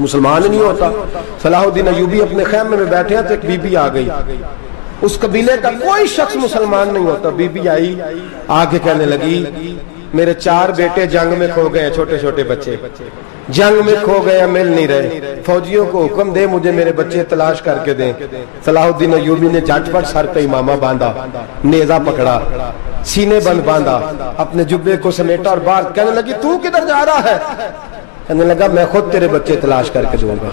مسلمان نہیں ہوتا۔ صلاح الدین ایوبی اپنے خیمے میں بیٹھے ہیں تو ایک بی بی آ گئی، اس قبیلے کا کوئی شخص مسلمان نہیں ہوتا۔ بی بی آئی، آگے کہنے لگی میرے 4 بیٹے جنگ میں کھو گئے ہیں، چھوٹے چھوٹے بچے جنگ میں کھو گئے ہیں، مل نہیں رہے، فوجیوں کو حکم دے مجھے میرے بچے تلاش کر کے دیں۔ صلاح الدین ایوبی نے جھٹ پٹ سر پہ امامہ باندھا، نیزہ پکڑا، سینے بند باندھا، اپنے جبے کو سمیٹا اور باہر کہنے لگی تو کدھر جا رہا ہے؟ کہنے لگا میں خود تیرے بچے تلاش کر کے دوں گا۔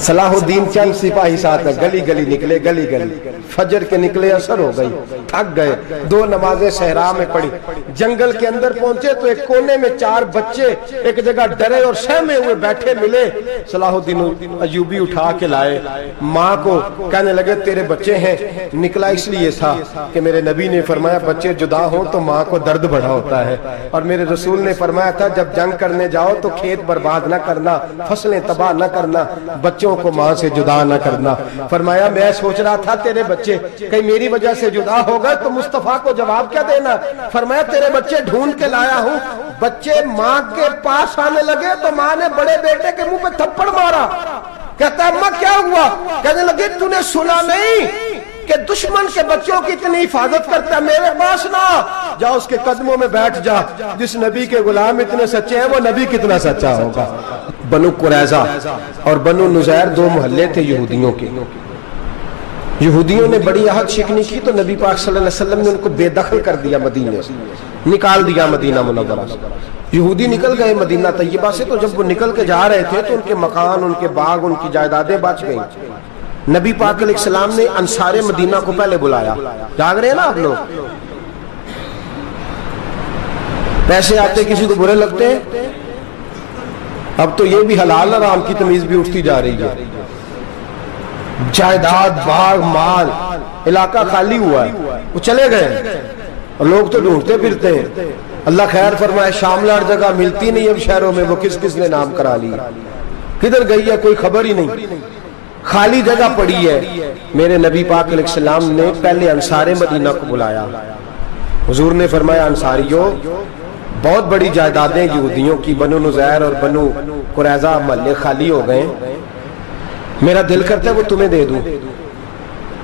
صلاح الدین چند سپاہی ساتھ گلی گلی نکلے، گلی گلی فجر کے نکلے، اثر ہو گئی، تھک گئے، 2 نمازیں صحرا میں پڑھی، جنگل کے اندر پہنچے تو ایک کونے میں 4 بچے ایک جگہ ڈرے اور سہمے ہوئے بیٹھے ملے۔ صلاح الدین ایوبی اٹھا کے لائے، ماں کو کہنے لگے تیرے بچے ہیں۔ نکلا اس لیے تھا کہ میرے نبی نے فرمایا بچے جدا ہوں تو ماں کو درد بڑا ہوتا ہے، اور میرے رسول نے فرمایا تھا جب جنگ کرنے جاؤ تو کھیت برباد نہ کرنا، فصلیں تباہ نہ کرنا، بچوں کو ماں سے جدا نہ کرنا۔ فرمایا میں سوچ رہا تھا تیرے بچے کہیں میری وجہ سے جدا ہو گئے تو مصطفیٰ کو جواب کیا دینا؟ فرمایا تیرے بچے ڈھونڈ کے لایا ہوں۔ بچے ماں کے پاس آنے لگے تو ماں نے بڑے بیٹے کے منہ پہ تھپڑ مارا۔ کہتا ہے اماں کیا ہوا؟ کہنے لگے تو نے سنا نہیں کہ دشمن کے بچوں کی اتنی حفاظت کرتا ہے، میرے پاس نہ جا، اس کے قدموں میں بیٹھ جا، جس نبی کے غلام اتنے سچے ہیں وہ نبی کتنا سچا ہوگا۔ بنو قریظہ اور بنو نذیر 2 محلے تھے یہودیوں کے۔ یہودیوں نے بڑی عہد شکنی کی تو نبی پاک صلی اللہ علیہ وسلم نے ان کو بے دخل کر دیا، مدینے سے نکال دیا، مدینہ منورہ سے۔ یہودی نکل گئے مدینہ طیبہ سے، تو جب وہ نکل کے جا رہے تھے تو ان کے مکان، ان کے باغ، ان کی جائیدادیں بچ گئیں۔ نبی پاک علیہ السلام نے انصار مدینہ کو پہلے بلایا، جاگ رہے ہیں نا آپ لوگ؟ پیسے آتے کسی کو برے لگتے ہیں؟ اب تو یہ بھی حلال حرام کی تمیز بھی اٹھتی جا رہی ہے۔ جائیداد، باغ، مال، علاقہ خالی ہوا ہے، وہ چلے گئے اور لوگ تو ڈھونڈتے پھرتے ہیں۔ اللہ خیر فرمائے، شاملہ ہر جگہ ملتی نہیں اب شہروں میں، وہ کس کس نے نام کرا لی، کدھر گئی ہے کوئی خبر ہی نہیں، خالی جگہ پڑی ہے۔ میرے نبی پاک علیہ السلام نے پہلے انصار مدینہ کو بلایا۔ حضور نے فرمایا انصاریوں بہت بڑی جائیدادیں یہودیوں کی، بنو نذیر اور بنو قریظہ محلے خالی ہو گئے، میرا دل کرتا ہے وہ تمہیں دے دوں،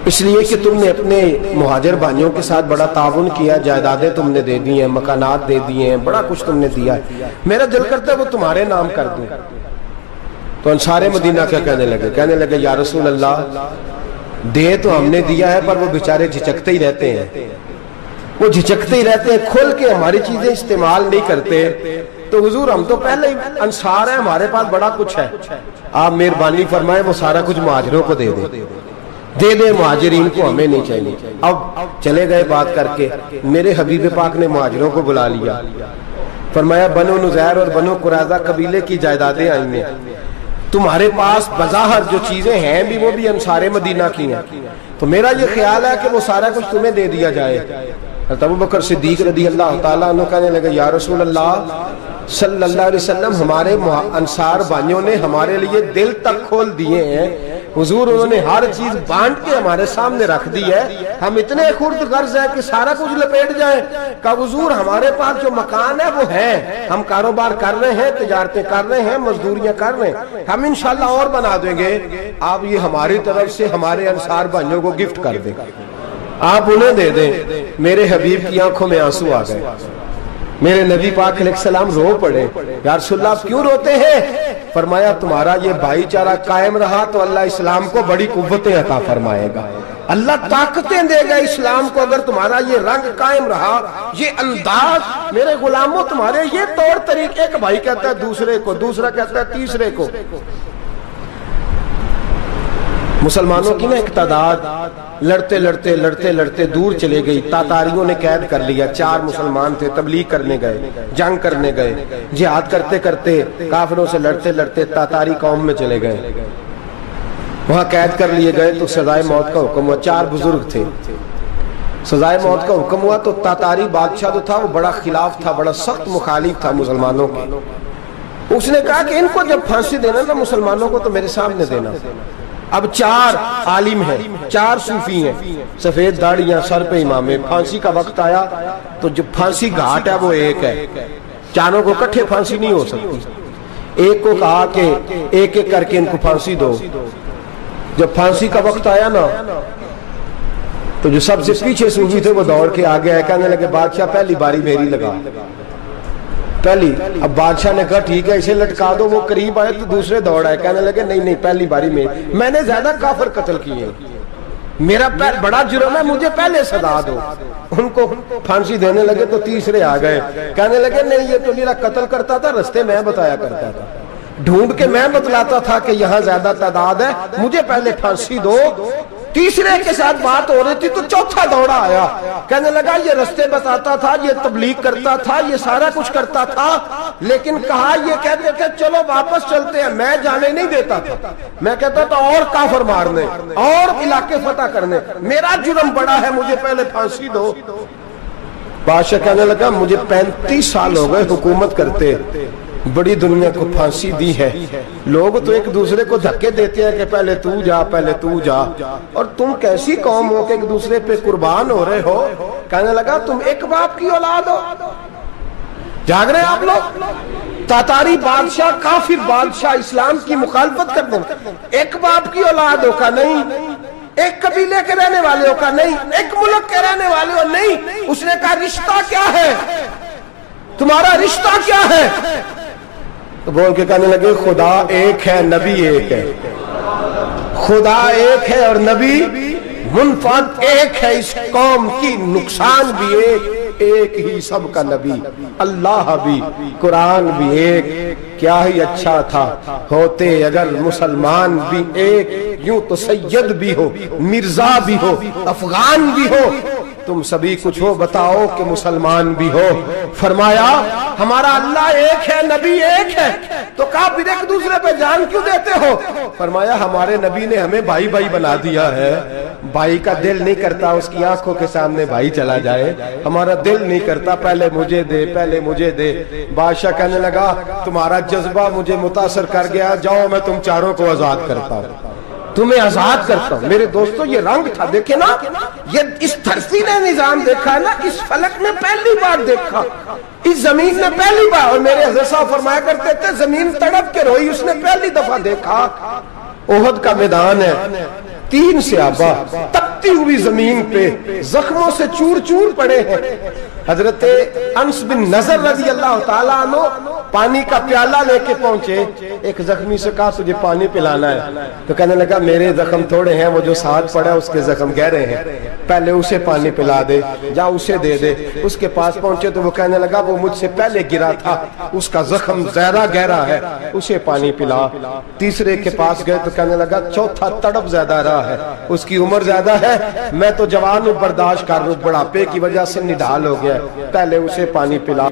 اس لیے کہ تم نے اپنے مہاجر بھائیوں کے ساتھ بڑا تعاون کیا، جائیدادیں تم نے دے دی ہیں، مکانات دے دیے ہیں، بڑا کچھ تم نے دیا ہے، میرا دل کرتا ہے وہ تمہارے نام کر دوں۔ تو انصار مدینہ کیا کہنے لگے یا رسول اللہ دے تو ہم نے دیا ہے پر وہ بیچارے جھچکتے ہی رہتے ہیں، وہ جھچکتے ہی رہتے ہیں، کھول کے ہماری چیزیں استعمال نہیں کرتے۔ تو حضور ہم تو پہلے ہی انصار ہیں، ہمارے پاس بڑا کچھ ہے، آپ مہربانی فرمائیں وہ سارا کچھ مہاجروں کو دے دے، مہاجرین کو ہمیں نہیں چاہیے۔ اب چلے گئے بات کر کے، میرے حبیب پاک نے مہاجروں کو بلا لیا، فرمایا بنو نذیر اور بنو قریظہ قبیلے کی جائیدادیں آئی ہیں، تمہارے پاس بظاہر جو چیزیں ہیں بھی وہ بھی انصار مدینہ کی ہیں، تو میرا یہ خیال ہے کہ وہ سارا کچھ تمہیں دے دیا جائے۔ حضرت ابوبکر صدیق رضی اللہ تعالیٰ عنہ کہنے لگے یا رسول اللہ صلی اللہ علیہ وسلم ہمارے انصار بھائیوں نے ہمارے لیے دل تک کھول دیے ہیں، حضور انہوں نے ہر چیز بانٹ کے ہمارے سامنے رکھ دی ہے، ہم اتنے خرد غرض ہیں کہ سارا کچھ لپیٹ جائیں۔ کہ حضور ہمارے پاس جو مکان ہے وہ ہے، ہم کاروبار کر رہے ہیں، تجارتیں کر رہے ہیں، مزدوریاں کر رہے ہیں، ہم انشاءاللہ اور بنا دیں گے، آپ یہ ہماری طرف سے ہمارے انصار بھائیوں کو گفٹ کر دیں، آپ انہیں دے دیں۔ میرے حبیب کی آنکھوں میں آنسو آ گئے، میرے نبی پاک علیہ السلام رو پڑے، یا رسول اللہ آپ کیوں روتے ہیں؟ فرمایا تمہارا یہ بھائی چارہ قائم رہا تو اللہ اسلام کو بڑی قوتیں عطا فرمائے گا، اللہ طاقتیں دے گا اسلام کو، اگر تمہارا یہ رنگ قائم رہا، یہ انداز، میرے غلاموں تمہارے یہ طور طریقے، ایک بھائی کہتا ہے دوسرے کو، دوسرا کہتا ہے تیسرے کو۔ مسلمانوں کی نا ایک تعداد لڑتے لڑتے لڑتے لڑتے دور چلے گئی، تاتاریوں نے قید کر لیا، 4 مسلمان تھے، تبلیغ کرنے گئے، جنگ کرنے گئے، جہاد کرتے کرتے کافروں سے لڑتے لڑتے تاتاری قوم میں چلے گئے، وہاں قید کر لیے گئے تو سزائے موت کا حکم ہوا، 4 بزرگ تھے، سزائے موت کا حکم ہوا تو تاتاری بادشاہ جو تھا وہ بڑا خلاف تھا، بڑا سخت مخالف تھا مسلمانوں کے، اس نے کہا کہ ان کو جب پھانسی دینا نا مسلمانوں کو تو میرے سامنے دینا۔ اب 4 عالم ہیں، 4 صوفی ہیں، سفید داڑیاں، سر پہ امامے، پھانسی کا وقت آیا تو جو پھانسی گھاٹ ہے وہ ایک ہے، چاروں کو کٹھے پھانسی نہیں ہو سکتی، ایک کو کہا کہ ایک ایک کر کے ان کو پھانسی دو. جب پھانسی کا وقت آیا نا تو جو سب سے پیچھے صوفی تھے وہ دوڑ کے آگے آئے, کہنے لگے بادشاہ پہلی باری میری لگا پہلی. اب بادشاہ نے کہا ٹھیک ہے اسے لٹکا دو. وہ قریب آئے تو دوسرے دوڑ آئے, کہنے لگے نہیں نہیں پہلی باری میں نے زیادہ کافر قتل کیے, میرا بڑا جرم ہے, مجھے پہلے سزا دو. ان کو پھانسی دینے لگے تو تیسرے آ گئے, کہنے لگے نہیں یہ تو میرا قتل کرتا تھا, رستے میں بتایا کرتا تھا, ڈھونڈ کے میں بتلاتا تھا کہ یہاں زیادہ تعداد ہے, مجھے پہلے پھانسی دو. تیسرے کے ساتھ بات ہو رہی تھی تو چوتھا دوڑا آیا, کہنے لگا یہ رستے بتاتا تھا, یہ تبلیغ کرتا تھا, یہ سارا کچھ کرتا تھا, لیکن کہا یہ کہتے تھے چلو واپس چلتے ہیں, میں جانے نہیں دیتا تھا, میں کہتا تھا اور کافر مارنے اور علاقے فتح کرنے, میرا جرم بڑا ہے, مجھے پہلے پھانسی دو. بادشاہ کہنے لگا مجھے 35 سال ہو گئے حکومت کرتے, بڑی دنیا کو پھانسی دی ہے, لوگ تو ایک دوسرے کو دھکے دیتے ہیں کہ پہلے تو جا پہلے تو جا, اور تم کیسی قوم ہو کہ ایک دوسرے پہ قربان ہو رہے ہو. کہنے لگا تم ایک باپ کی اولاد ہو. جاگ رہے ہیں آپ لوگ؟ تاتاری بادشاہ کافر بادشاہ اسلام کی مخالفت کر دیں, ایک باپ کی اولاد ہو کا نہیں, ایک قبیلے کے رہنے والے ہو کا نہیں, ایک ملک کے رہنے والے ہو نہیں. اس نے کہا رشتہ کیا ہے تمہارا, رشتہ کیا ہے؟ تو بول کے کہنے لگے خدا ایک ہے نبی ایک ہے, خدا ایک ہے اور نبی منفرد ایک ہے, اس قوم کی نقصان بھی ایک ہی سب کا نبی, اللہ بھی قرآن بھی ایک. کیا ہی اچھا تھا ہوتے اگر مسلمان بھی ایک, یوں تو سید بھی ہو مرزا بھی ہو افغان بھی ہو, تم سبھی کچھ ہو بتاؤ کہ مسلمان بھی ہو. فرمایا ہمارا اللہ ایک ہے نبی ایک ہے, تو کہا پھر ایک دوسرے پہ جان کیوں دیتے ہو؟ فرمایا ہمارے نبی نے ہمیں بھائی بھائی بنا دیا ہے, بھائی کا دل نہیں کرتا اس کی آنکھوں کے سامنے بھائی چلا جائے, ہمارا دل نہیں کرتا پہلے مجھے دے پہلے مجھے دے. بادشاہ کہنے لگا تمہارا جذبہ مجھے متاثر کر گیا, جاؤ میں تم چاروں کو آزاد کرتا ہوں, تمہیں آزاد کرتا ہوں. میرے دوستو یہ رنگ تھا, دیکھیں نا, یہ اس دھرتی نے نظام دیکھا ہے نا, اس فلک نے پہلی بار دیکھا, اس زمین نے پہلی بار, اور میرے حضرت صاحب فرمایا کرتے تھے زمین تڑپ کے روئی, اس نے پہلی دفعہ دیکھا. احد کا میدان ہے, 3 صحابہ تپتی ہوئی زمین پہ زخموں سے چور چور پڑے ہیں. حضرت انس بن نضر رضی اللہ تعالیٰ عنہ پانی کا پیالہ لے کے پہنچے, ایک زخمی سے کہا تجھے پانی پلانا ہے, تو کہنے لگا میرے زخم تھوڑے ہیں, وہ جو ساتھ پڑا اس کے زخم گہرے ہیں, پہلے اسے پانی پلا دے, جا اسے دے دے. اس کے پاس پہنچے تو وہ کہنے لگا وہ مجھ سے پہلے گرا تھا, اس کا زخم زیادہ گہرا ہے, اسے پانی پلا. تیسرے کے پاس گئے تو کہنے لگا چوتھا تڑپ زیادہ رہا ہے, اس کی عمر زیادہ ہے, میں تو جوان ہوں برداشت کر رہا ہوں, بڑھاپے کی وجہ سے نڈھال ہو گیا, پہلے اسے پانی پلا.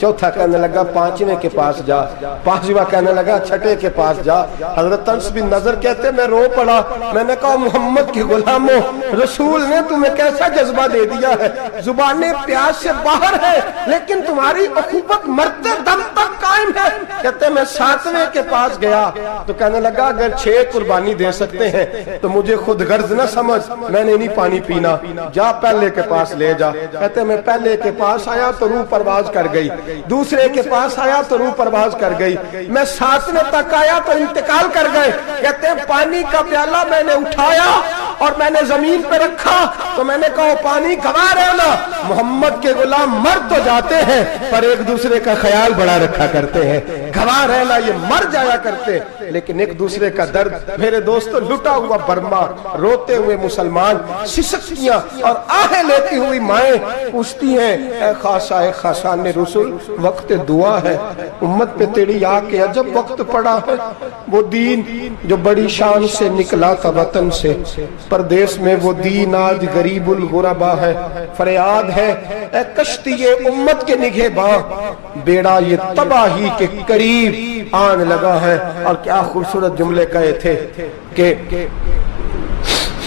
چوتھا کہنے لگا 5ویں کے پاس جا, 5واں کہنے لگا 6ٹھے کے پاس جا. حضرت انس بن نضر کہتے میں رو پڑا, میں نے کہا محمد کے غلاموں, رسول نے تمہیں کیسا جذبہ دے دیا ہے, زبانیں پیاس سے باہر ہے لیکن تمہاری اخوت مرتے دم تک قائم ہے. کہتے میں 7ویں کے پاس گیا تو کہنے لگا اگر 6 قربانی دے سکتے ہیں تو مجھے خود غرض نہ سمجھ, میں نے نہیں پانی پینا, جا پہلے کے پاس لے جا. کہتے میں پہلے کے پاس آیا تو روح پرواز کر گئی, دوسرے کے پاس آیا تو روح پرواز کر گئی, میں 7ویں تک آیا تو انتقال کر گئے. کہتے ہیں پانی کا پیالہ میں نے اٹھایا اور میں نے زمین پہ رکھا تو میں نے کہا پانی گوا رہنا, محمد کے غلام مر تو جاتے ہیں پر ایک دوسرے کا خیال بڑا رکھا کرتے ہیں, گوا رہنا یہ مر جایا کرتے لیکن ایک دوسرے کا درد. میرے دوستو لٹا ہوا برما, روتے ہوئے مسلمان, سسکیاں اور آہیں لیتی ہوئی مائیں پوچھتی ہیں اے خاصا اے خاصان رسول, وقت دعا ہے, امت پہ تیری آ کے عجب وقت پڑا ہے. وہ دین جو بڑی شان سے نکلا تھا وطن سے, پردیس میں وہ دین آج غریب الغربا ہے. فریاد ہے اے کشتی امت کے نگہباں, بیڑا یہ تباہی کے قریب آن لگا ہے. اور کیا خوبصورت جملے کہے تھے کہ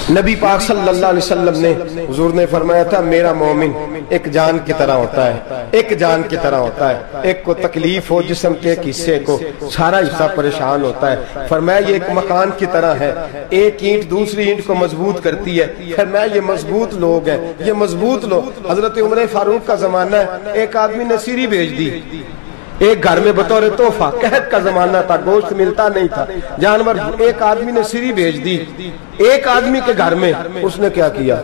نبی پاک صلی اللہ علیہ وسلم نے, حضور نے فرمایا تھا میرا مومن ایک جان کی طرح ہوتا ہے, ایک جان کی طرح ہوتا ہے, ایک کو تکلیف ہو جسم کے ایک حصے کو, سارا حصہ پریشان ہوتا ہے. فرمایا یہ ایک مکان کی طرح ہے, ایک اینٹ دوسری اینٹ کو مضبوط کرتی ہے. فرمایا یہ مضبوط لوگ ہیں, یہ مضبوط لوگ. حضرت عمر فاروق کا زمانہ ہے, ایک آدمی نے سیری بھیج دی, ایک گھر میں بطور تحفہ، قحط کا زمانہ تھا، گوشت ملتا نہیں تھا، جانور، ایک آدمی نے سری بھیج دی ایک آدمی کے گھر میں۔ اس نے کیا کیا؟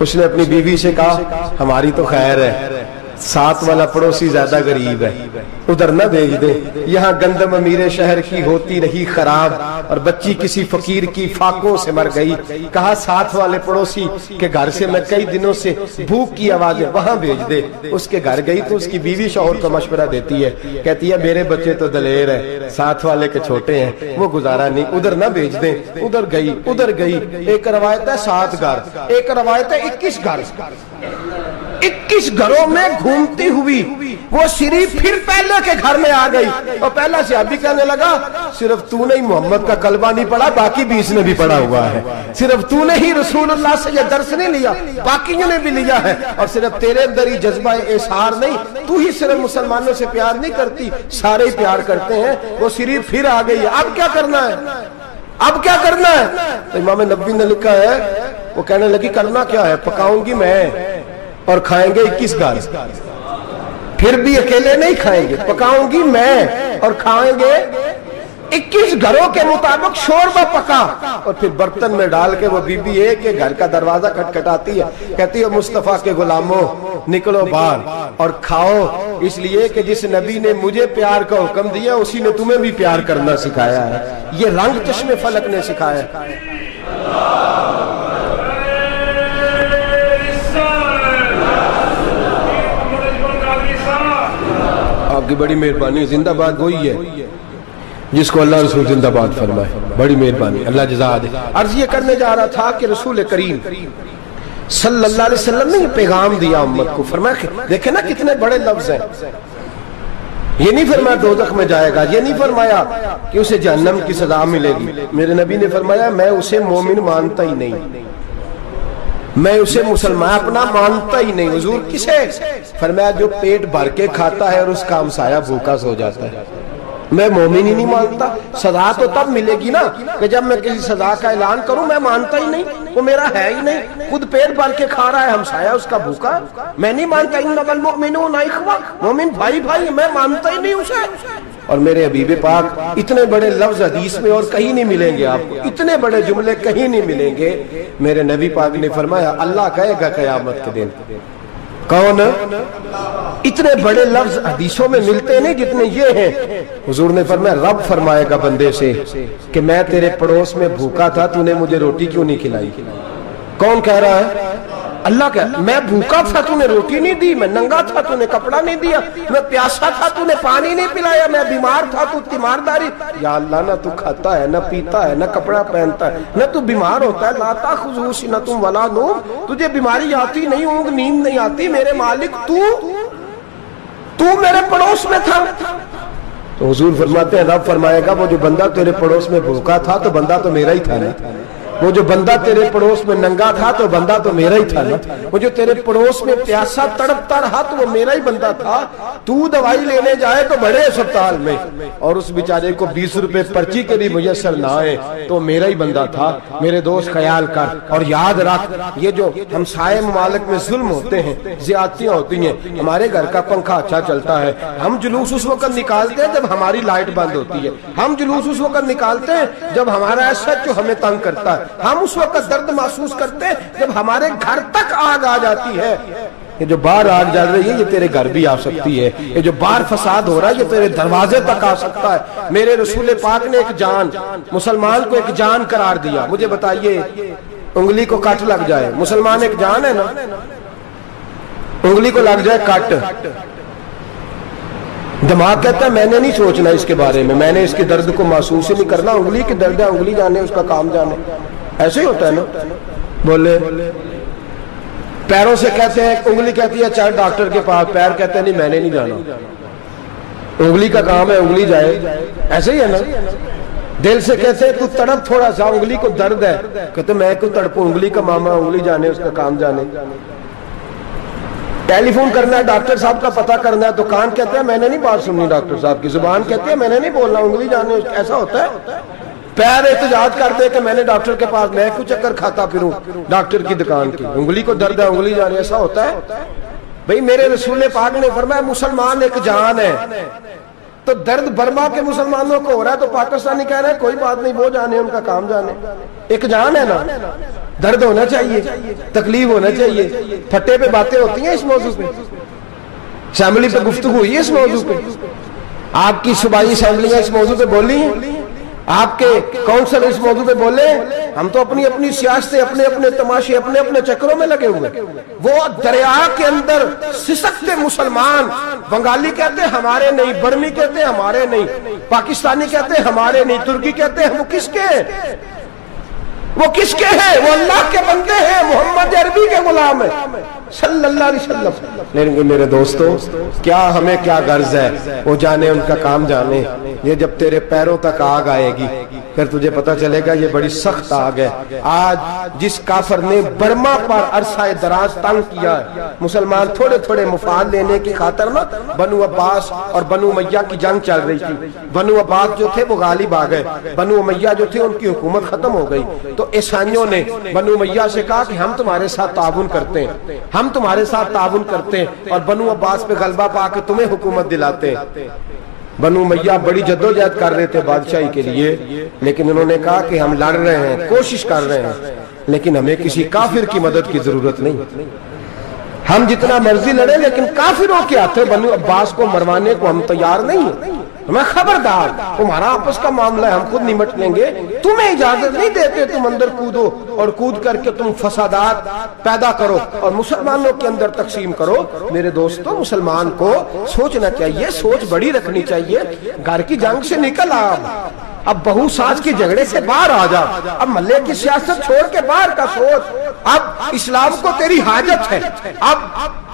اس نے اپنی بیوی سے کہا ہماری تو خیر ہے، ساتھ والا پڑوسی زیادہ غریب ہے، ادھر نہ بھیج دے، یہاں گندم امیر شہر کی ہوتی رہی خراب اور بچی کسی فقیر کی فاقوں سے مر گئی، کہا ساتھ والے پڑوسی کے گھر سے میں کئی دنوں سے بھوک کی آوازیں، وہاں بھیج دے۔ اس کے گھر گئی تو اس کی بیوی شوہر کو مشورہ دیتی ہے، کہتی ہے میرے بچے تو دلیر ہیں، ساتھ والے کے چھوٹے ہیں، وہ گزارا نہیں، ادھر نہ بھیج دیں۔ ادھر گئی، ایک روایت ہے 7 گھر، ایک روایت ہے 21 گھر، 21 گھروں میں گھومتی ہوئی وہ سری پھر پہلے کے گھر میں آ گئی، اور پہلا صحابی کہنے لگا صرف تو نے محمد کا کلمہ نہیں پڑھا، باقی 20 نے بھی پڑھا ہوا ہے، صرف تو نے ہی رسول اللہ سے یہ درس نہیں لیا، باقیوں نے بھی لیا ہے، اور صرف تیرے اندر ہی جذبہ اظہار نہیں، تو ہی صرف مسلمانوں سے پیار نہیں کرتی، سارے ہی پیار کرتے ہیں۔ وہ سری پھر آ گئی ہے، اب کیا کرنا ہے؟ اب کیا کرنا ہے؟ تو امام نبوی نے لکھا ہے، وہ کہنے لگی کرنا کیا ہے؟ پکاؤں گی میں اور کھائیں گے 21 گھر، پھر بھی اکیلے نہیں کھائیں گے، پکاؤں گی میں اور کھائیں گے 21 گھروں کے مطابق شوربہ پکا، اور پھر برتن میں ڈال کے وہ بی بی ایک گھر کا دروازہ کھٹکھٹاتی ہے، کہتی ہے مصطفیٰ کے غلاموں نکلو باہر اور کھاؤ، اس لیے کہ جس نبی نے مجھے پیار کا حکم دیا اسی نے تمہیں بھی پیار کرنا سکھایا ہے، یہ رنگ چشم فلک نے سکھایا ہے۔ آپ کی بڑی مہربانی، زندہ باد وہی ہے جس کو اللہ رسول زندہ باد فرمائے، بڑی مہربانی، اللہ جزا دے۔ عرض یہ کرنے جا رہا تھا کہ رسول کریم صلی اللہ علیہ وسلم نے یہ پیغام دیا امت کو، فرمایا دیکھیں نا کتنے بڑے لفظ ہیں، یہ نہیں فرمایا دوزخ میں جائے گا، یہ نہیں فرمایا کہ اسے جہنم کی سزا ملے گی، میرے نبی نے فرمایا میں اسے مومن مانتا ہی نہیں، میں اسے مسلمان اپنا مانتا ہی نہیں۔ حضور کسے؟ فرمایا جو پیٹ بھر کے کھاتا ہے اور اس کا ہمسایہ بھوکا سو جاتا ہے، میں مومن ہی نہیں مانتا۔ سزا تو تب ملے گی نا کہ جب میں کسی سزا کا اعلان کروں، میں مانتا ہی نہیں، وہ میرا ہے ہی نہیں، خود پیٹ بھر کے کھا رہا ہے، ہمسایہ اس کا بھوکا، میں نہیں مانتا۔ انما المؤمنون اخوہ، مومن بھائی بھائی، میں مانتا ہی نہیں اسے۔ اور میرے حبیب پاک اتنے بڑے لفظ حدیث میں اور کہیں نہیں ملیں گے، آپ کو اتنے بڑے جملے کہیں نہیں ملیں گے۔ میرے نبی پاک نے فرمایا اللہ کہے گا قیامت کے دن، کون؟ اتنے بڑے لفظ حدیثوں میں ملتے نہیں جتنے یہ ہیں۔ حضور نے فرمایا رب فرمائے گا بندے سے کہ میں تیرے پڑوس میں بھوکا تھا، تو نے مجھے روٹی کیوں نہیں کھلائی؟ کون کہہ رہا ہے؟ اللہ کہہ، میں بھوکا تھا تو نے روٹی نہیں دی، میں ننگا تھا تو نے کپڑا نہیں دیا، میں پیاسا تھا تو نے پانی نہیں پلایا، میں بیمار تھا تو تیمارداری۔ یا اللہ نہ تو کھاتا ہے، نہ پیتا ہے، نہ کپڑا پہنتا ہے، نہ تو بیمار ہوتا ہے، لا تاخذہ سنۃ ولا نوم، تجھے بیماری آتی نہیں، اونگ نیند نہیں آتی، میرے مالک تو میرے پڑوس میں تھا۔ تو حضور فرماتے ہیں رب فرمائے گا وہ جو بندہ تیرے پڑوس میں بھوکا تھا تو بندہ تو میرا ہی تھا نا، وہ جو بندہ تیرے پڑوس میں ننگا تھا تو بندہ تو میرا ہی تھا نا، وہ جو تیرے پڑوس میں پیاسا تڑپتا رہا تو وہ میرا ہی بندہ تھا، تو دوائی لینے جائے تو بڑے اسپتال میں اور اس بیچارے کو 20 روپے پرچی کے بھی میسر نہ آئے تو میرا ہی بندہ تھا۔ میرے دوست خیال کر اور یاد رکھ، یہ جو ہمسائے ممالک میں ظلم ہوتے ہیں، زیادتیاں ہوتی ہیں، ہمارے گھر کا پنکھا اچھا چلتا ہے، ہم جلوس اس وقت نکالتے ہیں جب ہماری لائٹ بند ہوتی ہے، ہم جلوس اس وقت نکالتے ہیں جب ہمارا ایسا جو ہمیں تنگ کرتا ہے، ہم اس وقت درد محسوس کرتے ہیں جب ہمارے گھر تک آگ آ جاتی ہے۔ یہ جو باہر آگ جل رہی ہے یہ تیرے گھر بھی آ سکتی ہے، یہ جو باہر فساد ہو رہا ہے یہ تیرے دروازے تک آ سکتا ہے۔ میرے رسول پاک نے ایک جان، مسلمان کو ایک جان قرار دیا۔ مجھے بتائیے انگلی کو کٹ لگ جائے، مسلمان ایک جان ہے نا، انگلی کو لگ جائے کٹ، دماغ کہتا ہے میں نے نہیں سوچنا اس کے بارے میں اس کے درد کو محسوس ہی نہیں کرنا، انگلی کی درد ہے، انگلی جانے اس کا کام جانے، ایسے ہی ہوتا ہے نا۔ بولے پیروں سے کہتے ہیں، انگلی کہتی ہے چل ڈاکٹر کے پاس، پیر کہتے ہیں نہیں میں نے نہیں جانا، انگلی کا کام ہے انگلی جائے، ایسے ہی ہے نا۔ دل سے کہتے ہیں تو تڑپ تھوڑا سا، انگلی کو درد ہے، کہتے میں کو تڑپوں، انگلی کا ماما، انگلی جانے اس کا کام جانے۔ ٹیلی فون کرنا ہے ڈاکٹر صاحب کا پتہ کرنا ہے، تو کان کہتے ہیں میں نے نہیں بات سننی ڈاکٹر صاحب کی، زبان کہتے ہیں میں نے نہیں بولنا، انگلی جانے، ایسا ہوتا ہے۔ پیر احتجاج کرتے کہ میں نے ڈاکٹر کے پاس، میں کچھ چکر کھاتا پھروں ڈاکٹر کی دکان کی، انگلی کو درد ہے انگلی جانے، ایسا ہوتا ہے۔ بھئی میرے رسول پاک نے فرمایا مسلمان ایک جان ہے، تو درد برما کے مسلمانوں کو ہو رہا ہے تو پاکستانی کہہ رہے ہیں کوئی بات نہیں، وہ جانے ان کا کام جانے، ایک جان ہے نا، درد ہونا چاہیے، تکلیف ہونا چاہیے، پھٹے پہ باتیں ہوتی ہیں اس موضوع پہ، اسمبلی پہ گفتگو ہوئی ہے اس موضوع پہ، آپ کی صوبائی اسمبلیاں اس موضوع پہ بولی ہیں، آپ کے کونسل اس موضوع پہ بولے، ہم تو اپنی اپنی سیاستیں، اپنے اپنے تماشے، اپنے اپنے چکروں میں لگے ہوئے، وہ دریا کے اندر سسکتے مسلمان، بنگالی کہتے ہیں ہمارے نہیں، برمی کہتے ہیں ہمارے نہیں، پاکستانی کہتے ہیں ہمارے نہیں، ترکی کہتے ہیں وہ کس کے ہیں؟ وہ کس کے ہیں؟ وہ اللہ کے بندے ہیں، محمد عربی کے غلام ہیں صلی اللہ علیہ وسلم۔ لیکن میرے دوستو کیا ہمیں کیا غرض ہے، وہ جانے ان کا کام جانے، یہ جب تیرے پیروں تک آگ آئے گی پھر تجھے پتہ چلے گا یہ بڑی سخت آگ ہے۔ آج جس کافر نے برما پر عرصہ دراز تنگ کیا ہے، مسلمان تھوڑے تھوڑے مفاد لینے کی خاطر نا، بنو عباس اور بنو امیہ کی جنگ چل رہی تھی، بنو عباس جو تھے وہ غالب آ گئے، بنو امیہ جو تھے ان کی حکومت ختم ہو گئی، تو عیسائیوں نے بنو امیہ سے کہا کہ ہم تمہارے ساتھ تعاون کرتے ہیں، ہم تمہارے ساتھ تعاون کرتے ہیں اور بنو عباس پہ غلبہ پا کے تمہیں حکومت دلاتے ہیں۔ بنو امیہ بڑی جدوجہد کر رہے تھے بادشاہی کے لیے، لیکن انہوں نے کہا کہ ہم لڑ رہے ہیں، کوشش کر رہے ہیں، لیکن ہمیں کسی کافر کی مدد کی ضرورت نہیں، ہم جتنا مرضی لڑیں لیکن کافروں کے ہاتھوں بنو عباس کو مروانے کو ہم تیار نہیں ہیں، ہمیں خبردار، تمہارا آپس کا معاملہ ہے، ہم خود نمٹ لیں گے، تمہیں اجازت نہیں دیتے تم اندر کودو اور کود کر کے تم فسادات پیدا کرو اور مسلمانوں کے اندر تقسیم کرو۔ میرے دوستو مسلمان کو سوچنا چاہیے، سوچ بڑی رکھنی چاہیے، گھر کی جنگ سے نکل آ، اب بہو ساس کے جھگڑے سے باہر آ جا، اب محلے کی سیاست چھوڑ کے باہر کا سوچ، اب اسلام کو تیری حاجت ہے۔ اب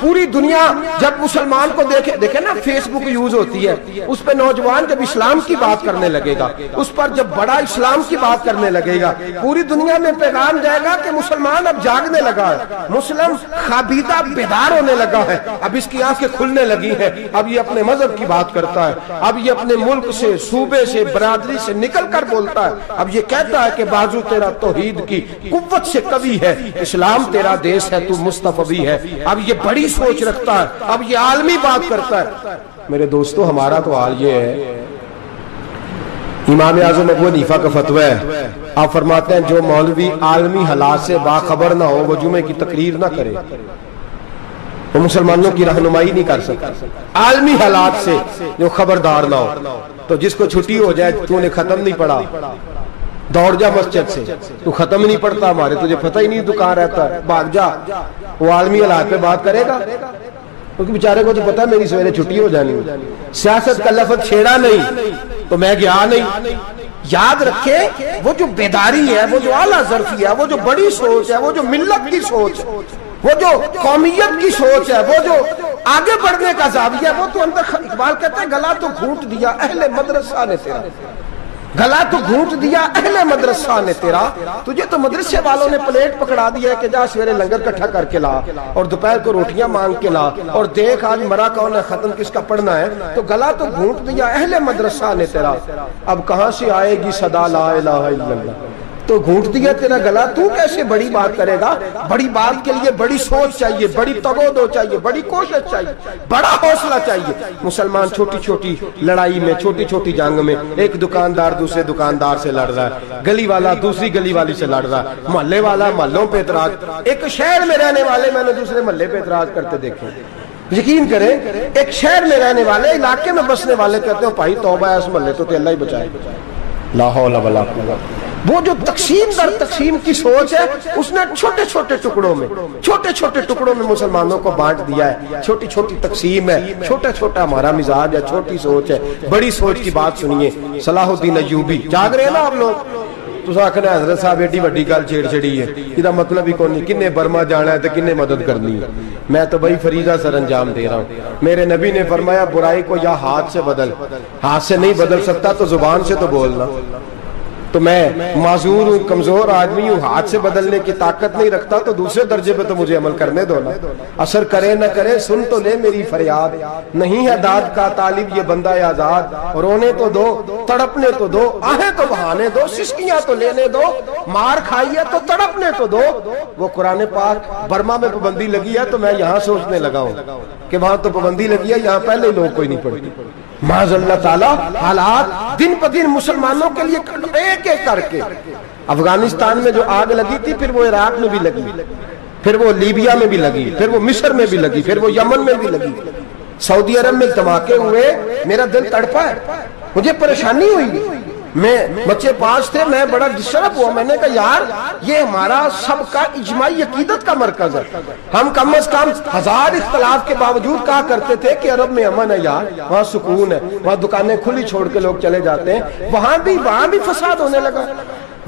پوری دنیا جب مسلمان کو دیکھے نا، فیس بک یوز ہوتی ہے، اس پہ نوجوان جب اسلام کی بات کرنے لگے گا، اس پر جب بڑا اسلام کی بات کرنے لگے گا، پوری دنیا میں پیغام جائے گا کہ مسلمان اب جاگنے لگا ہے، مسلم خوابیدہ بیدار ہونے لگا ہے، اب اس کی آنکھیں کھلنے لگی ہیں، اب یہ اپنے مذہب کی بات کرتا ہے، اب یہ اپنے ملک سے، صوبے سے، برادری سے نکل کر بولتا ہے، اب یہ کہتا ہے کہ بازو تیرا توحید کی قوت سے قوی ہے، اسلام تیرا دیس ہے، تو مصطفی ہے، اب یہ بڑی سوچ رکھتا ہے، اب یہ عالمی بات کرتا ہے۔ میرے دوستو ہمارا تو حال یہ ہے، امام اعظم ابو حنیفہ کا فتویٰ ہے، آپ فرماتے ہیں جو مولوی عالمی حالات سے باخبر نہ ہو وہ جمعے کی تقریر نہ کرے، وہ مسلمانوں کی رہنمائی نہیں کر سکتا، عالمی حالات سے جو خبردار نہ ہو۔ تو جس کو چھٹی ہو جائے تو نے ختم نہیں پڑھا، دوڑ جا مسجد سے، تو ختم نہیں پڑھتا ہمارے، تجھے پتہ ہی نہیں تو کہاں رہتا ہے، بھاگ جا، وہ عالمی حالات پہ بات کرے گا، کیونکہ بیچارے کو تو پتہ ہے میری سویرے چھٹی ہو جانی، سیاست کا لفظ چھیڑا نہیں تو میں گیا نہیں۔ یاد رکھے وہ جو بیداری ہے، وہ جو اعلیٰ ظرفی ہے، وہ جو بڑی سوچ ہے، وہ جو ملت کی سوچ ہے، وہ جو قومیت کی سوچ ہے، وہ جو آگے بڑھنے کا زاویہ ہے، وہ تو اندر، اقبال کہتے ہیں گلا تو گھونٹ دیا اہل مدرسہ نے تیرا، گلا تو گھونٹ دیا اہل مدرسہ نے تیرا، تجھے تو مدرسے والوں نے پلیٹ پکڑا دیا ہے کہ جا سویرے لنگر کٹھا کر کے لا اور دوپہر کو روٹیاں مانگ کے لا اور دیکھ آج مرا کون ہے، ختم کس کا پڑھنا ہے، تو گلا تو گھونٹ دیا اہل مدرسہ نے تیرا، اب کہاں سے آئے گی صدا لا الہ الا اللہ، تو گھونٹ دیا تیرا گلا، تو کیسے بڑی بات کرے گا؟ بڑی بات کے لیے بڑی سوچ چاہیے، بڑی تگودو چاہیے، بڑی کوشش چاہیے، بڑا حوصلہ چاہیے۔ مسلمان چھوٹی چھوٹی لڑائی میں، چھوٹی چھوٹی جنگ میں، ایک دکاندار دوسرے دکاندار سے لڑ رہا ہے، گلی والا دوسری گلی والی سے لڑ رہا ہے، محلے والا محلوں پہ اعتراض، ایک شہر میں رہنے والے میں نے دوسرے محلے پہ اعتراض کرتے دیکھے، یقین کریں ایک شہر میں رہنے والے، علاقے میں بسنے والے کہتے ہیں بھائی توبہ ہے اس محلے تو اللہ ہی بچائے، لا حول ولا قوت۔ وہ جو تقسیم در تقسیم کی سوچ ہے، اس نے چھوٹے چھوٹے ٹکڑوں میں مسلمانوں کو بانٹ دیا ہے، چھوٹی چھوٹی تقسیم ہے، چھوٹا چھوٹا ہمارا مزاج ہے، چھوٹی سوچ ہے، بڑی سوچ کی بات سنیے۔ صلاح الدین ایوبی، جاگ رہے ہیں نا آپ لوگ؟ تو آخنا حضرت صاحب ایڈی وڈی گل چھیڑ چھڑی ہے، یہ مطلب ہی کون نہیں، کنے برما جانا ہے تو کنے مدد کرنی ہے، میں تو بھائی فریضہ سر انجام دے رہا ہوں۔ میرے نبی نے فرمایا برائی کو یا ہاتھ سے بدل، ہاتھ سے نہیں بدل سکتا تو زبان سے تو بولنا، تو میں معذور ہوں، کمزور آدمی ہوں، ہاتھ سے بدلنے کی طاقت نہیں رکھتا، تو دوسرے درجے پہ تو مجھے عمل کرنے دو نا۔ اثر کرے نہ کرے سن تو لے میری فریاد، نہیں ہے داد کا طالب یہ بندہ آزاد، رونے تو دو، تڑپنے تو دو، آہیں تو بہانے دو، سسکیاں تو لینے دو، مار کھائیے تو تڑپنے تو دو۔ وہ قرآن پاک برما میں پابندی لگی ہے تو میں یہاں سوچنے لگا ہوں کہ وہاں تو پابندی لگی ہے، یہاں پہلے لوگ کوئی نہیں پڑھتی۔ معاذ اللہ تعالیٰ حالات دن پہ دن مسلمانوں کے لیے ایک ایک کر کے، افغانستان میں جو آگ لگی تھی پھر وہ عراق میں بھی لگی، پھر وہ لیبیا میں بھی لگی، پھر وہ مصر میں بھی لگی، پھر وہ یمن میں بھی لگی، سعودی عرب میں دھماکے ہوئے، میرا دل تڑپا ہے، مجھے پریشانی ہوئی، میں بچے پاس تھے، میں بڑا ڈسٹرب ہوا، میں نے کہا یار یہ ہمارا سب کا اجماعی عقیدت کا مرکز ہے، ہم کم از کم ہزار اختلاف کے باوجود کہا کرتے تھے کہ عرب میں امن ہے یار، وہاں سکون ہے، وہاں دکانیں کھلی چھوڑ کے لوگ چلے جاتے ہیں، وہاں بھی فساد ہونے لگا،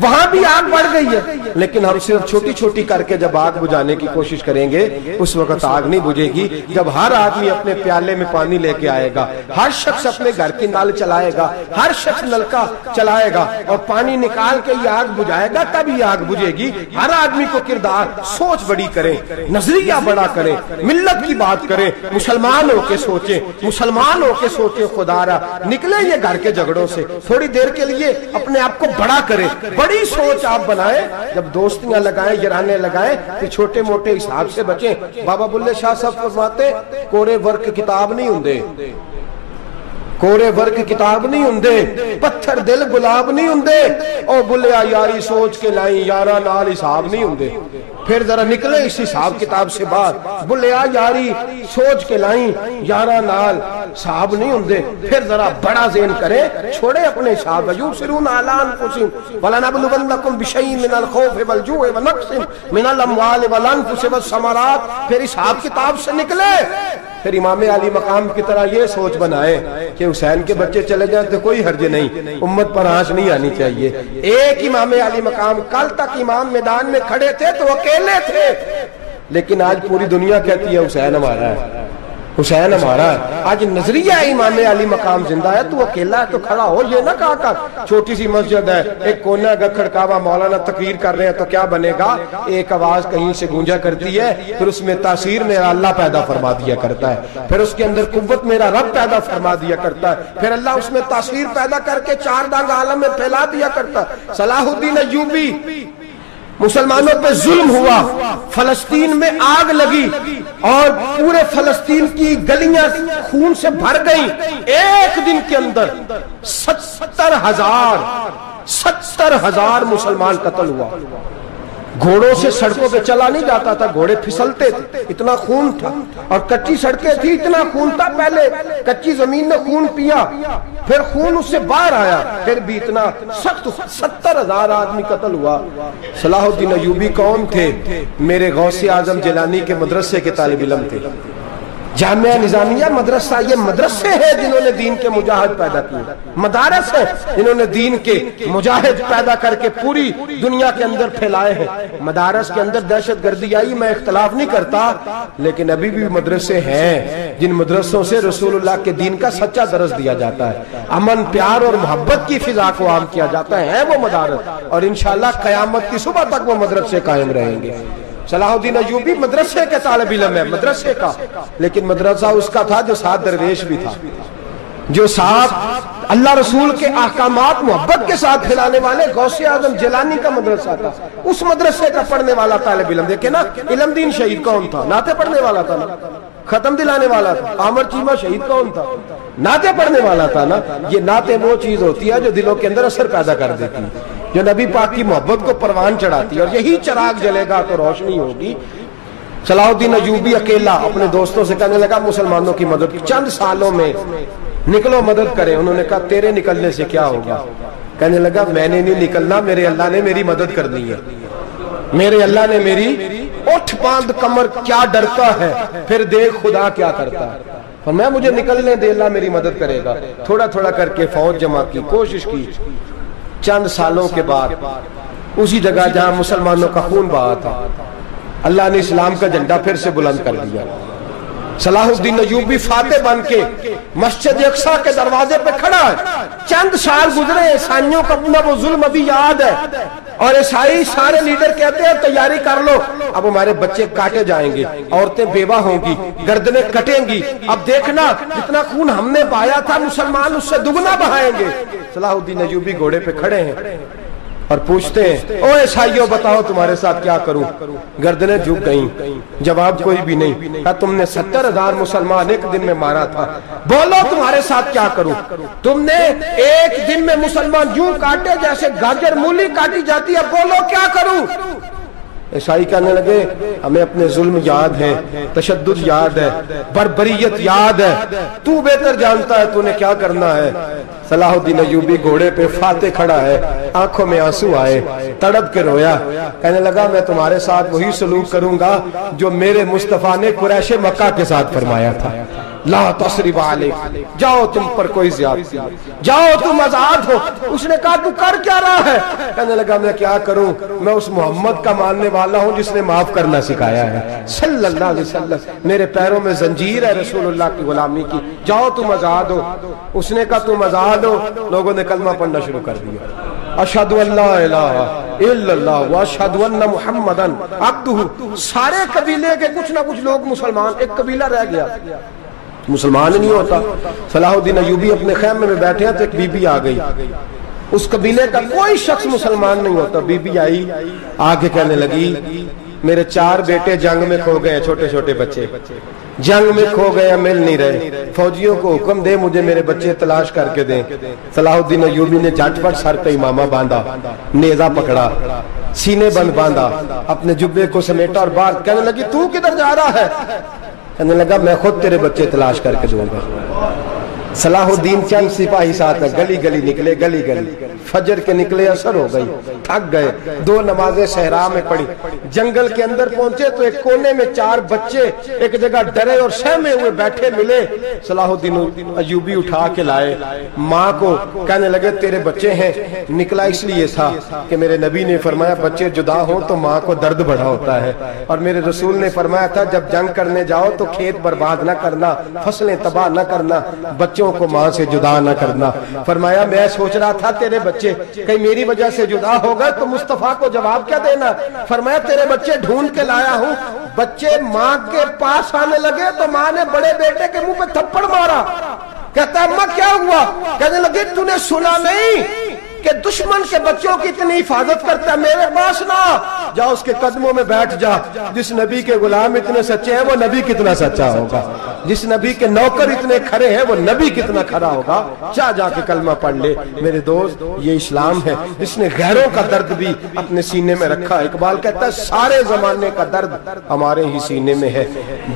وہاں بھی آگ بڑھ گئی ہے، لیکن ہم صرف چھوٹی چھوٹی کر کے جب آگ بجھانے کی کوشش کریں گے اس وقت آگ نہیں بجھے گی، جب ہر آدمی اپنے پیالے میں پانی لے کے آئے گا، ہر شخص اپنے گھر کی نل چلائے گا، ہر شخص نلکا چلائے گا اور پانی نکال کے یہ آگ بجھائے گا، تب یہ آگ بجھے گی۔ ہر آدمی کو کردار سوچ بڑی کریں، نظریہ بڑا کریں، ملت کی بات کریں، مسلمان ہو کے سوچیں، مسلمان ہو کے سوچیں، خدا را نکلے یہ گھر کے جھگڑوں سے، تھوڑی دیر کے لیے اپنے آپ کو بڑا کریں، بڑی سوچ آپ بنائیں، جب دوستیاں لگائیں، یارانے لگائیں، پھر چھوٹے موٹے حساب سے بچیں۔ بابا بلے شاہ صاحب فرماتے کورے ورک کتاب نہیں ہوندے، کورے ورک کتاب نہیں ہوندے، پتھر دل گلاب نہیں ہوندے، او بلیا یاری سوچ کے لائیں، یارا نال حساب نہیں ہوندے۔ پھر ذرا نکلے اس حساب کتاب سے باہر، بلیا یاری سوچ کے لائیں، یارا نال حساب نہیں ہوندے۔ پھر ذرا بڑا ذہن کریں، چھوڑے اپنے حساب، وَيُبْصِرُونَ عَلَىٰ أَنفُسِهِمْ وَلَنَبْلُوَنَّكُمْ بِشَيْءٍ مِّنَ الْخَوْفِ وَالْجُوعِ وَنَقْصٍ مِّنَ الْأَمْوَالِ وَالْأَنفُسِ وَالثَّمَرَاتِ۔ پھر حساب کتاب سے نکلے، پھر امام علی مقام کی طرح یہ سوچ بنائے کہ حسین کے بچے چلے جائیں تو کوئی حرج نہیں، امت پر آنچ نہیں آنی چاہیے۔ ایک امام علی مقام، کل تک امام میدان میں کھڑے تھے تو اکیلے تھے، لیکن آج پوری دنیا کہتی ہے حسین ہمارا ہے، حسین ہمارا ہے۔ آج نظریہ امام علی مقام زندہ ہے، تو اکیلا ہے تو کھڑا ہو، یہ نہ کہا کر چھوٹی سی مسجد ہے، ایک کونا کا کھڑکاوا، مولانا تقریر کر رہے ہیں تو کیا بنے گا، ایک آواز کہیں سے گونجا کرتی ہے، پھر اس میں تاثیر میرا اللہ پیدا فرما دیا کرتا ہے، پھر اس کے اندر قوت میرا رب پیدا فرما دیا کرتا ہے، پھر اللہ اس میں تاثیر پیدا کر کے چار دانگ عالم میں پھیلا دیا کرتا ہے۔ صلاح الدین ایوبی، مسلمانوں پہ ظلم ہوا، فلسطین میں آگ لگی اور پورے فلسطین کی گلیاں خون سے بھر گئیں، ایک دن کے اندر 70,000 مسلمان قتل ہوا۔ گھوڑوں سے سڑکوں پہ چلا نہیں جاتا تھا، گھوڑے پھسلتے تھے، اتنا خون تھا، اور کچی سڑکیں تھی، اتنا خون تھا، پہلے کچی زمین نے خون پیا، پھر خون اس سے باہر آیا، پھر بھی اتنا سخت 70,000 آدمی قتل ہوا۔ صلاح الدین ایوبی کون تھے؟ میرے غوث اعظم جیلانی کے مدرسے کے طالب علم تھے۔ جامعہ نظامیہ مدرسہ، یہ مدرسے ہیں جنہوں نے دین کے مجاہد پیدا کیے، مدارس ہیں جنہوں نے دین کے مجاہد پیدا کر کے پوری دنیا کے اندر پھیلائے ہیں۔ مدارس کے اندر دہشت گردی آئی، میں اختلاف نہیں کرتا، لیکن ابھی بھی مدرسے ہیں جن مدرسوں سے رسول اللہ کے دین کا سچا درس دیا جاتا ہے، امن، پیار اور محبت کی فضا کو عام کیا جاتا ہے وہ مدارس، اور انشاءاللہ قیامت کی صبح تک وہ مدرسے قائم رہیں گے۔ صلاح الدین ایوبی مدرسے کے طالب علم ہے، مدرسے کا، لیکن مدرسہ اس کا تھا جو ساتھ درویش بھی تھا، جو ساتھ اللہ رسول کے احکامات محبت کے ساتھ پھیلانے والے غوث اعظم جیلانی کا مدرسہ تھا، اس مدرسے کا پڑھنے والا طالب علم۔ دیکھیں نا، علم دین شہید کون تھا؟ نعتیں پڑھنے والا تھا نا، ختم دلانے والا تھا۔ عامر چیمہ شہید کون تھا؟ نعتیں پڑھنے والا تھا نا۔ یہ نعتیں وہ چیز ہوتی ہے جو دلوں کے اندر اثر پیدا کر دیتی ہے، جو نبی پاک کی محبت کو پروان چڑھاتی ہے، اور یہی چراغ جلے گا تو روشنی ہوگی۔ صلاح الدین ایوبی اکیلا اپنے دوستوں سے کہنے لگا مسلمانوں کی مدد، چند سالوں میں نکلو مدد کریں۔ انہوں نے کہا تیرے نکلنے سے کیا ہوگا؟ کہنے لگا میں نے نہیں نکلنا، میرے اللہ نے میری مدد کرنی ہے، میرے اللہ نے میری اٹھ باندھ کمر کیا ڈرتا ہے، پھر دیکھ خدا کیا کرتا ہے، فرمایا مجھے نکلنے دے، اللہ میری مدد کرے گا۔ تھوڑا تھوڑا کر کے فوج جمع کی، کوشش کی، چند سالوں کے بعد اسی جگہ جہاں مسلمانوں کا خون بہا تھا، اللہ نے اسلام کا جھنڈا پھر سے بلند کر دیا۔ صلاح الدین ایوبی فاتح بن کے مسجد اقصی کے دروازے پہ کھڑا ہے. چند سال گزرے، عیسائیوں کا اپنا وہ ظلم ابھی یاد ہے، اور عیسائی سارے لیڈر کہتے ہیں تیاری کر لو، اب ہمارے بچے کاٹے جائیں گے، عورتیں بیوہ ہوں گی، گردنیں کٹیں گی، اب دیکھنا جتنا خون ہم نے بہایا تھا مسلمان اس سے دگنا بہائیں گے. صلاح الدین ایوبی گھوڑے پہ کھڑے ہیں اور پوچھتے ہیں، او عیسائیوں بتاؤ تمہارے ساتھ کیا کروں؟ گردنیں جھک گئیں، جواب کوئی بھی نہیں. کہا تم نے 70,000 مسلمان ایک دن میں مارا تھا، بولو تمہارے ساتھ کیا کروں؟ تم نے ایک دن میں مسلمان یوں کاٹے جیسے گاجر مولی کاٹی جاتی ہے، بولو کیا کروں؟ عیسائی کہنے لگے ہمیں اپنے ظلم یاد ہے، تشدد یاد ہے، بربریت یاد ہے، تو بہتر جانتا ہے تو نے کیا کرنا ہے. صلاح الدین ایوبی گھوڑے پہ فاتح کھڑا ہے، آنکھوں میں آنسو آئے، تڑپ کے رویا، کہنے لگا میں تمہارے ساتھ وہی سلوک کروں گا جو میرے مصطفیٰ نے قریش مکہ کے ساتھ فرمایا تھا. لا تصریب علیک، جاؤ تم پر کوئی زیادتی، جاؤ تم آزاد ہو. اس نے کہا تو کر کیا رہا ہے؟ کہنے لگا میں کیا کروں، میں اس محمد کا ماننے والا ہوں جس نے معاف کرنا سکھایا ہے صلی اللہ علیہ وسلم. میرے پیروں میں زنجیر ہے رسول اللہ کی غلامی کی، جاؤ تم آزاد ہو. اس نے کہا تم آزاد ہو. لوگوں نے کلمہ پڑھنا شروع کر دیا، اشہد ان لا الہ الا اللہ واشہد ان محمدن عبدہ. سارے قبیلے کے کچھ نہ کچھ لوگ مسلمان، ایک قبیلہ رہ گیا مسلمان نہیں ہوتا. صلاح الدین ایوبی اپنے خیمے میں بیٹھے ہیں تو ایک بی بی آ گئی، اس قبیلے کا کوئی شخص مسلمان نہیں ہوتا. بی بی آئی، آگے کہنے لگی میرے 4 بیٹے جنگ میں کھو گئے، چھوٹے چھوٹے بچے جنگ میں کھو گئے، مل نہیں رہے، فوجیوں کو حکم دے مجھے میرے بچے تلاش کر کے دیں. صلاح الدین ایوبی نے جھٹ پٹ سر پہ امامہ باندھا، نیزہ پکڑا، سینے بند باندھا، اپنے جبے کو سمیٹا اور باہر. کہنے لگی تو کدھر جا رہا ہے؟ کہنے لگا میں خود تیرے بچے تلاش کر کے دوں گا. صلاح الدین چند سپاہی ساتھ گلی گلی نکلے، گلی گلی فجر کے نکلے، اثر ہو گئی، تھک گئے. 2 نمازیں صحرا میں پڑھی، جنگل کے اندر پہنچے تو ایک کونے میں 4 بچے ایک جگہ ڈرے اور سہمے ہوئے بیٹھے ملے. صلاح الدین ایوبی اٹھا کے لائے، ماں کو کہنے لگے تیرے بچے ہیں. نکلا اس لیے تھا کہ میرے نبی نے فرمایا بچے جدا ہوں تو ماں کو درد بڑا ہوتا ہے، اور میرے رسول نے فرمایا تھا جب جنگ کرنے جاؤ تو کھیت برباد نہ کرنا، فصلیں تباہ نہ کرنا، بچوں کو ماں سے جدا نہ کرنا. فرمایا میں سوچ رہا تھا تیرے بچے کہیں میری وجہ سے جدا ہو گئے تو مصطفیٰ کو جواب کیا دینا. فرمایا تیرے بچے ڈھونڈ کے لایا ہوں. بچے ماں کے پاس آنے لگے تو ماں نے بڑے بیٹے کے منہ پہ تھپڑ مارا. کہتا ہے اماں کیا ہوا؟ کہنے لگی تو نے سنا نہیں کہ دشمن کے بچوں کی اتنی حفاظت کرتا ہے، میرے پاس نہ جا، اس کے قدموں میں بیٹھ جا. جس نبی کے غلام اتنے سچے ہیں وہ نبی کتنا سچا ہوگا، جس نبی کے نوکر اتنے کھڑے ہیں وہ نبی کتنا کھڑا ہوگا. جا کے کلمہ پڑھ لے. میرے دوست یہ اسلام ہے جس نے غیروں کا درد بھی اپنے سینے میں رکھا. اقبال کہتا ہے سارے زمانے کا درد ہمارے ہی سینے میں ہے.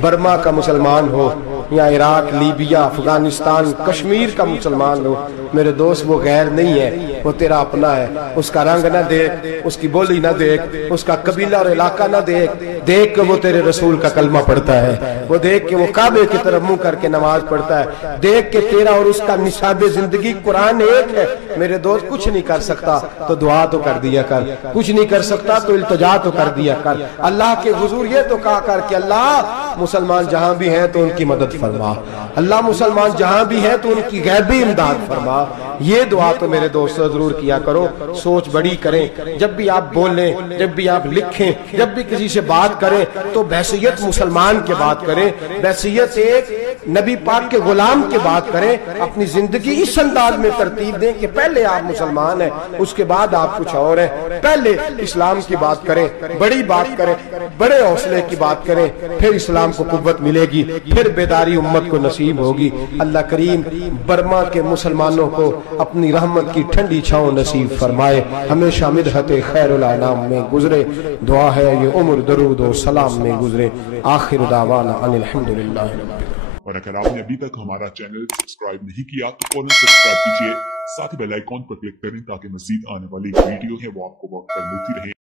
برما کا مسلمان ہو یا عراق، لیبیا، افغانستان، کشمیر کا مسلمان ہو، میرے دوست وہ غیر نہیں ہے، وہ تیرا اپنا ہے. اس کا رنگ نہ دیکھ، اس کی بولی نہ دیکھ، اس کا قبیلہ اور علاقہ نہ دیکھ، دیکھ کہ وہ تیرے رسول کا کلمہ پڑھتا ہے، وہ دیکھ کہ وہ کعبے کی طرف منہ کر کے نماز پڑھتا ہے، دیکھ کہ تیرا اور اس کا نصاب زندگی قرآن ایک ہے. میرے دوست کچھ نہیں کر سکتا تو دعا تو کر دیا کر، کچھ نہیں کر سکتا تو التجا تو کر دیا کر. اللہ کے حضور یہ تو کہا کر کہ اللہ مسلمان جہاں بھی ہیں تو ان کی مدد فرما، اللہ مسلمان جہاں بھی ہیں تو ان کی غیبی امداد فرما. یہ دعا تو میرے دوست ضرور کیا کرو. سوچ بڑی کریں، جب بھی آپ بولیں، جب بھی آپ لکھیں، جب بھی کسی سے بات کریں تو بحیثیت مسلمان کے بات کریں، بحیثیت ایک نبی پاک کے غلام کے بات کریں. اپنی زندگی اس انداز میں ترتیب دیں کہ پہلے آپ مسلمان ہیں، اس کے بعد آپ کچھ اور ہیں. پہلے اسلام کی بات کریں، بڑی بات کریں، بڑے حوصلے کی بات کریں، پھر اسلام کو قوت ملے گی، پھر بیداری امت کو نصیب ہوگی. اللہ کریم برما کے مسلمانوں کو اپنی رحمت کی ٹھنڈی چھاؤں نصیب فرمائے، ہمیشہ مدحت خیر الانام میں گزرے. دعا ہے یہ عمر درود و سلام میں گزرے. آخر دعوانا ان الحمدللہ رب العالمین. اور اگر آپ نے ابھی تک ہمارا چینل سبسکرائب نہیں کیا تو فوراً سبسکرائب کیجیے، ساتھ ہی بیل آئیکن پر کلک کریں تاکہ مزید آنے والی ویڈیو ہے وہ آپ کو وقت پر ملتی رہے.